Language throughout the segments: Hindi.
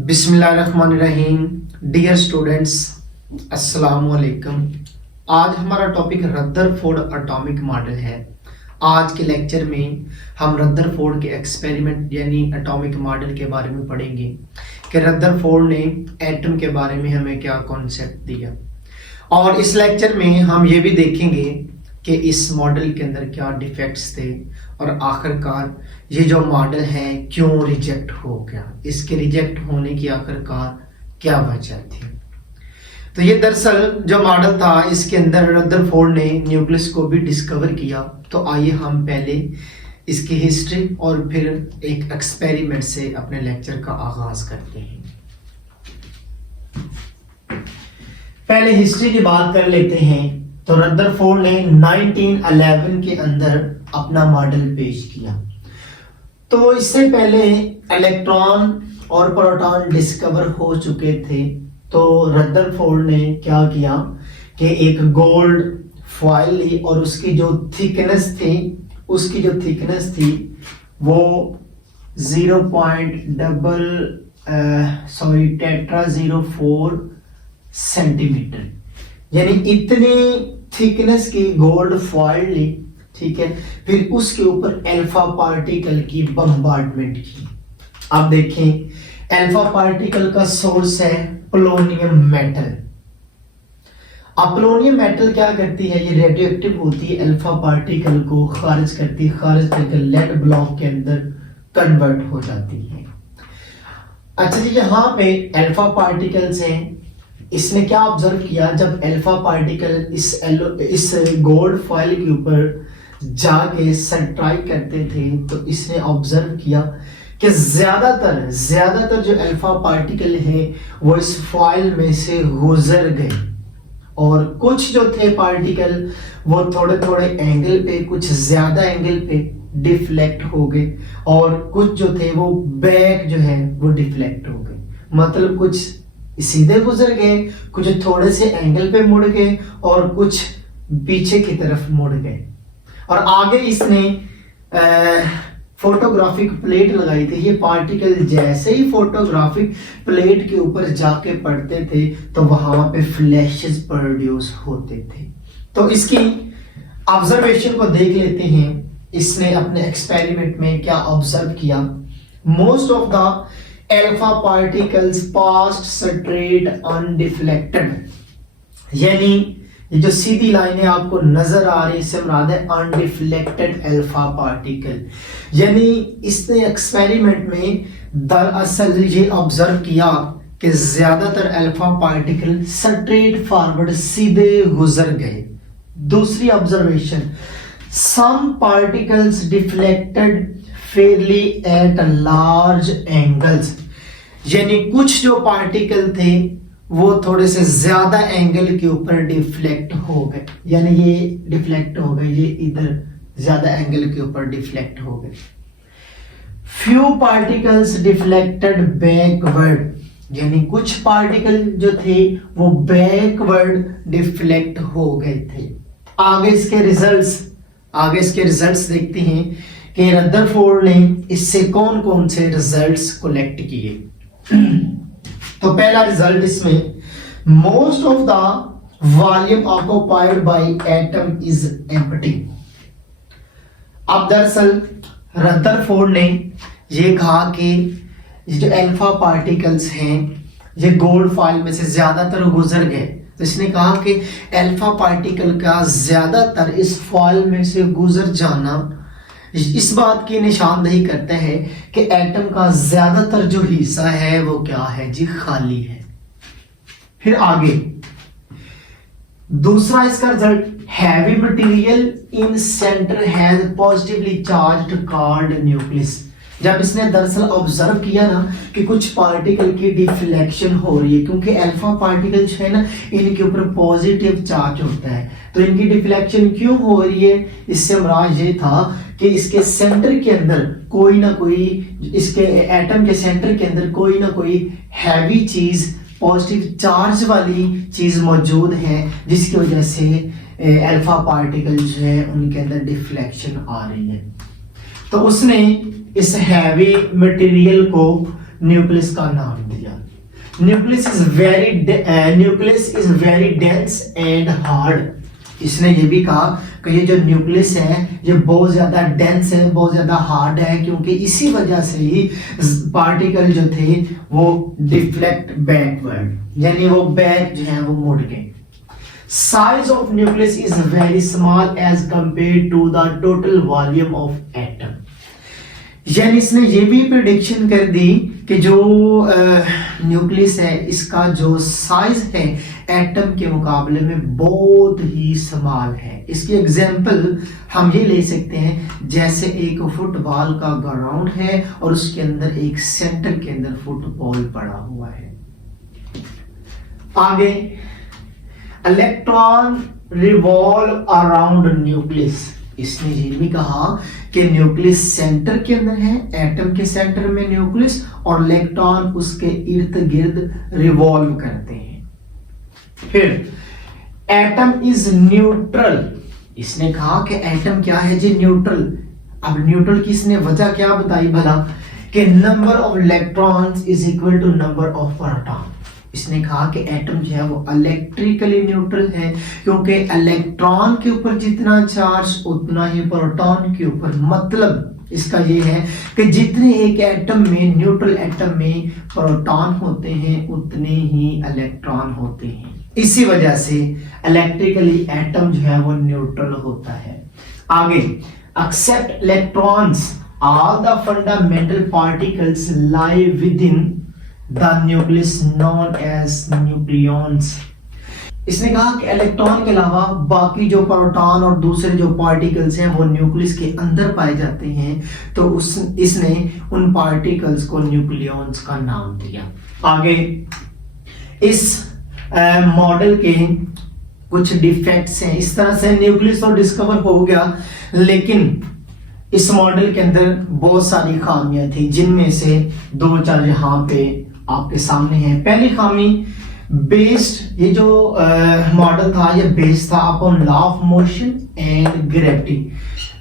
बिस्मिल्लाहिर्रहमानिर्रहीम। डियर स्टूडेंट्स, अस्सलाम वालेकुम। आज हमारा टॉपिक रदरफोर्ड एटॉमिक मॉडल है। आज के लेक्चर में हम रदरफोर्ड के एक्सपेरिमेंट यानी एटॉमिक मॉडल के बारे में पढ़ेंगे कि रदरफोर्ड ने एटम के बारे में हमें क्या कॉन्सेप्ट दिया, और इस लेक्चर में हम ये भी देखेंगे कि इस मॉडल के अंदर क्या डिफेक्ट्स थे और आखिरकार ये जो मॉडल है क्यों रिजेक्ट हो गया, इसके रिजेक्ट होने की आखिरकार क्या वजह थी। तो ये दरअसल जो मॉडल था इसके अंदर रदरफोर्ड ने न्यूक्लियस को भी डिस्कवर किया। तो आइए हम पहले इसकी हिस्ट्री और फिर एक एक्सपेरिमेंट से अपने लेक्चर का आगाज करते हैं। पहले हिस्ट्री की बात कर लेते हैं। तो रदरफोर्ड ने 1911 के अंदर अपना मॉडल पेश किया। तो इससे पहले इलेक्ट्रॉन और प्रोटॉन डिस्कवर हो चुके थे। तो रदरफोर्ड ने क्या किया कि एक गोल्ड फॉइल ली और उसकी जो थिकनेस थी वो 0.04 सेंटीमीटर, यानी इतनी थिकनेस की गोल्ड फॉइल ली। ठीक है, फिर उसके ऊपर अल्फा पार्टिकल की बम्बार्डमेंट की। अब देखें, अल्फा पार्टिकल का सोर्स है पोलोनियम मेटल। अब पोलोनियम मेटल क्या करती है, ये रेडियोएक्टिव होती है, अल्फा पार्टिकल को खारिज करती है, खारिज करके लेड ब्लॉक के अंदर कन्वर्ट हो जाती है। अच्छा जी, यहाँ पे अल्फा पार्टिकल्स हैं। इसने क्या ऑब्जर्व किया, जब अल्फा पार्टिकल इस गोल्ड फॉइल के ऊपर जाके सनस्ट्राइक करते थे तो इसने ऑब्जर्व किया कि ज्यादातर जो अल्फा पार्टिकल हैं वो इस फॉइल में से गुजर गए, और कुछ जो थे पार्टिकल वो थोड़े थोड़े एंगल पे, कुछ ज्यादा एंगल पे डिफ्लेक्ट हो गए, और कुछ जो थे वो बैक जो है वो डिफ्लेक्ट हो गए। मतलब कुछ सीधे गुजर गए, कुछ थोड़े से एंगल पे मुड़ गए, और कुछ पीछे की तरफ मुड़ गए। और आगे इसने फोटोग्राफिक प्लेट लगाई थी। ये पार्टिकल जैसे ही फोटोग्राफिक प्लेट के ऊपर जाके पड़ते थे तो वहां पे फ्लैशेस प्रोड्यूस होते थे। तो इसकी ऑब्जर्वेशन को देख लेते हैं। इसने अपने एक्सपेरिमेंट में क्या ऑब्जर्व किया, most of the alpha particles passed straight undeflected, यानी ये जो सीधी लाइनें आपको नजर आ रही है इससे मुराद है अनडिफ्लेक्टेड अल्फा पार्टिकल। यानी इसने एक्सपेरिमेंट में दरअसल ये ऑब्जर्व किया कि ज्यादातर अल्फा पार्टिकल स्ट्रेट फॉरवर्ड सीधे गुजर गए। दूसरी observation, some particles deflected fairly at large angles, यानी कुछ जो पार्टिकल थे वो थोड़े से ज्यादा एंगल के ऊपर डिफ्लेक्ट हो गए, यानी ये डिफ्लेक्ट हो गए, ये इधर ज्यादा एंगल के ऊपर डिफ्लेक्ट हो गए। फ्यू पार्टिकल्स डिफ्लेक्टेड बैकवर्ड, यानी कुछ पार्टिकल जो थे वो बैकवर्ड डिफ्लेक्ट हो गए थे। आगे इसके रिजल्ट्स देखते हैं कि रदरफोर्ड ने इससे कौन कौन से रिजल्ट्स कलेक्ट किए। तो पहला रिजल्ट इसमें, most of the volume occupied by atom is empty. अब दरअसल रदरफोर्ड ने ये कहा कि ये जो अल्फा पार्टिकल्स हैं ये गोल्ड फॉइल में से ज्यादातर गुजर गए। तो इसने कहा कि अल्फा पार्टिकल का ज्यादातर इस फॉइल में से गुजर जाना इस बात की निशानदेही करता है कि एटम का ज्यादातर जो हिस्सा है वो क्या है जी, खाली है। फिर आगे दूसरा इसका result, heavy material in centre has positively charged called nucleus. जब इसने दरअसल ऑब्जर्व किया ना कि कुछ पार्टिकल की डिफ्लेक्शन हो रही है, क्योंकि अल्फा पार्टिकल जो है ना इनके ऊपर पॉजिटिव चार्ज होता है, तो इनकी डिफ्लेक्शन क्यों हो रही है, इससे मुराद ये था कि इसके सेंटर के अंदर कोई ना कोई, इसके एटम के सेंटर के अंदर कोई ना कोई हैवी चीज, पॉजिटिव चार्ज वाली चीज मौजूद है, जिसकी वजह से अल्फा पार्टिकल जो है उनके अंदर डिफ्लेक्शन आ रही है। तो उसने इस हैवी मटेरियल को न्यूक्लियस का नाम दिया। Nucleus is very dense and hard. इसने ये भी कहा कि ये जो न्यूक्लियस है ये बहुत ज्यादा डेंस है, बहुत ज्यादा हार्ड है, क्योंकि इसी वजह से ही पार्टिकल जो थे वो डिफ्लेक्ट बैकवर्ड, यानी वो बैक जो है वो मुड़ गए। Size of nucleus is very small as compare to the total volume of atom. यानी इसने ये भी प्रेडिक्शन कर दी कि जो न्यूक्लियस है इसका जो साइज है एटम के मुकाबले में बहुत ही स्मॉल है। इसकी एग्जांपल हम ये ले सकते हैं, जैसे एक फुटबॉल का ग्राउंड है और उसके अंदर एक सेंटर के अंदर फुटबॉल पड़ा हुआ है। आगे, इलेक्ट्रॉन रिवॉल्व अराउंड न्यूक्लियस। इसने ये भी कहा कि न्यूक्लियस सेंटर के अंदर है, एटम के सेंटर में न्यूक्लियस, और इलेक्ट्रॉन उसके इर्द गिर्द रिवॉल्व करते हैं। फिर एटम इज न्यूट्रल। इसने कहा कि एटम क्या है जी, न्यूट्रल। अब न्यूट्रल की इसने वजह क्या बताई भला, कि number of electrons is equal to number of proton. इसने कहा कि एटम जो है वो इलेक्ट्रिकली न्यूट्रल है, क्योंकि इलेक्ट्रॉन के ऊपर जितना चार्ज उतना ही प्रोटॉन के ऊपर। मतलब इसका ये है कि जितने एक एटम में, न्यूट्रल एटम में प्रोटॉन होते हैं उतने ही इलेक्ट्रॉन होते हैं। इसी वजह से इलेक्ट्रिकली एटम जो है वो न्यूट्रल होता है। आगे, except electrons all the fundamental particles lie within the nucleus known as nucleons. इसने कहा कि इलेक्ट्रॉन के अलावा बाकी जो प्रोटॉन और दूसरे जो पार्टिकल्स हैं वो न्यूक्लियस के अंदर पाए जाते हैं, तो इसने उन पार्टिकल्स को न्यूक्लियॉन्स का नाम दिया। आगे, इस मॉडल के कुछ डिफेक्ट्स हैं। इस तरह से न्यूक्लियस तो डिस्कवर हो गया, लेकिन इस मॉडल के अंदर बहुत सारी खामियां थी, जिनमें से 2-4 यहाँ पे आपके सामने हैं। पहली खामी, बेस्ड, ये जो मॉडल था ये बेस्ड था upon law of motion and gravity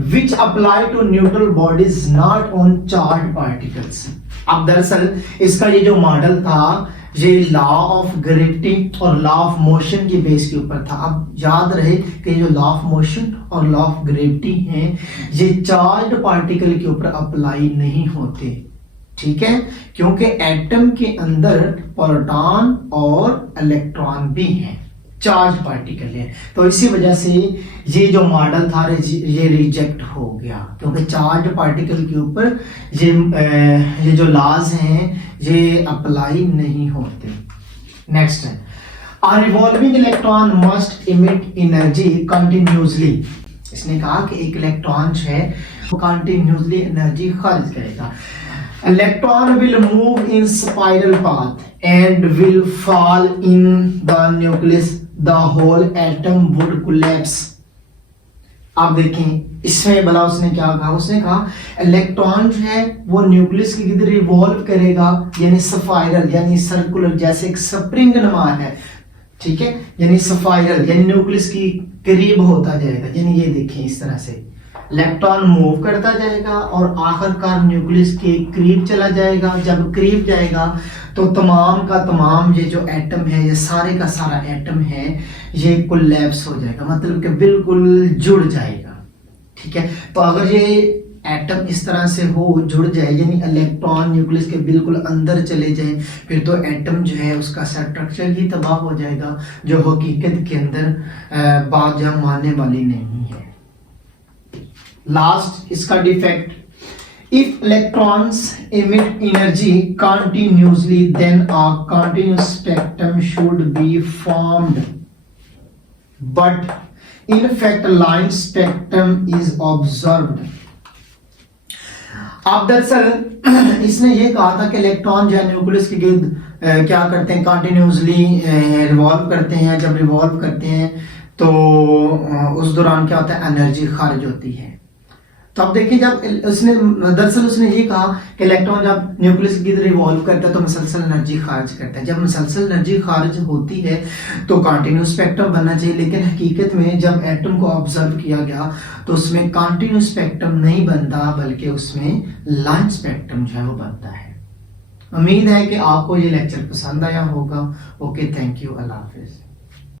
which apply to neutral bodies not on charge particles. अब दरअसल इसका ये जो मॉडल था ये लॉ ऑफ ग्रेविटी और लॉ ऑफ मोशन की बेस के ऊपर था। अब याद रहे कि जो लॉ ऑफ मोशन और लॉ ऑफ ग्रेविटी हैं ये चार्ज पार्टिकल के ऊपर अप्लाई नहीं होते, ठीक है, क्योंकि एटम के अंदर प्रोटॉन और इलेक्ट्रॉन भी हैं, चार्ज पार्टिकल है। तो इसी वजह से ये जो मॉडल था ये रिजेक्ट हो गया, क्योंकि चार्ज पार्टिकल के ऊपर ये जो लॉज हैं ये अप्लाई नहीं होते। नेक्स्ट है, a revolving electron must emit energy continuously. इसने कहा कि एक इलेक्ट्रॉन जो है वो कंटिन्यूअसली एनर्जी खारिज करेगा। Electron will move in spiral path and will fall in the nucleus. The whole atom would collapse. आप देखें इसमें भला उसने क्या कहा, उसने कहा इलेक्ट्रॉन जो है वो न्यूक्लियस के गिर्द रिवॉल्व करेगा, यानी स्पाइरल यानी सर्कुलर, जैसे एक स्प्रिंग नमा है, ठीक है, यानी स्पाइरल यानी न्यूक्लियस की करीब होता जाएगा। यानी ये देखें इस तरह से इलेक्ट्रॉन मूव करता जाएगा और आखिरकार न्यूक्लियस के करीब चला जाएगा। जब करीब जाएगा तो तमाम का तमाम ये जो एटम है, ये सारे का सारा एटम है, ये कोलैप्स हो जाएगा, मतलब कि बिल्कुल जुड़ जाएगा, ठीक है। तो अगर ये एटम इस तरह से हो, जुड़ जाए, यानी इलेक्ट्रॉन न्यूक्लियस के बिल्कुल अंदर चले जाए, फिर तो एटम जो है उसका स्ट्रक्चर ही तबाह हो जाएगा, जो हकीकत के अंदर बात जहाँ मानने वाली नहीं है। लास्ट इसका defect, if electrons emit energy continuously then a continuous spectrum should be formed, but in fact line spectrum is observed. अब दरअसल इसने ये कहा था कि इलेक्ट्रॉन जो है न्यूक्लियस के गिर्द क्या करते हैं, कंटिन्यूसली रिवॉल्व करते हैं। जब रिवॉल्व करते हैं तो उस दौरान क्या होता है, एनर्जी खारिज होती है। तो अब देखिए, जब दरअसल उसने ये कहा कि इलेक्ट्रॉन जब न्यूक्लियस की रिवॉल्व करता है तो मुसलसल एनर्जी खारिज करता है। जब मुसलसल एनर्जी खारिज होती है तो कंटिन्यूस स्पेक्ट्रम बनना चाहिए, लेकिन हकीकत में जब एटम को ऑब्जर्व किया गया तो उसमें कंटिन्यूस स्पेक्ट्रम नहीं बनता, बल्कि उसमें लाइन स्पेक्ट्रम जो है वो बनता है। उम्मीद है कि आपको ये लेक्चर पसंद आया होगा। Okay, thank you, Allah Hafiz.